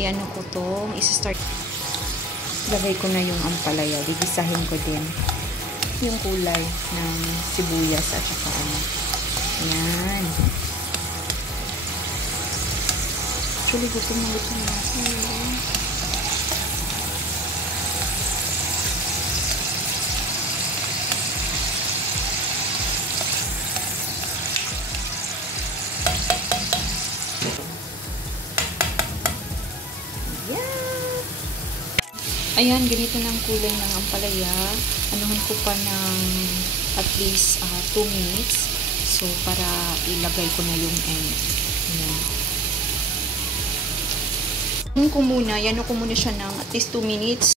i-ano ko to, isa-start. Lagay ko na yung ampalaya. Gigisahin ko din yung kulay ng sibuyas at saka ano. Ayan. Actually, gutom na ako. Ayan, ganito na ang kulay ng ampalaya. Anuhan ko pa ng at least 2 minutes. So, para ilagay ko na yung end. Ayan. Yan ko muna. Yan ko muna siya ng at least 2 minutes.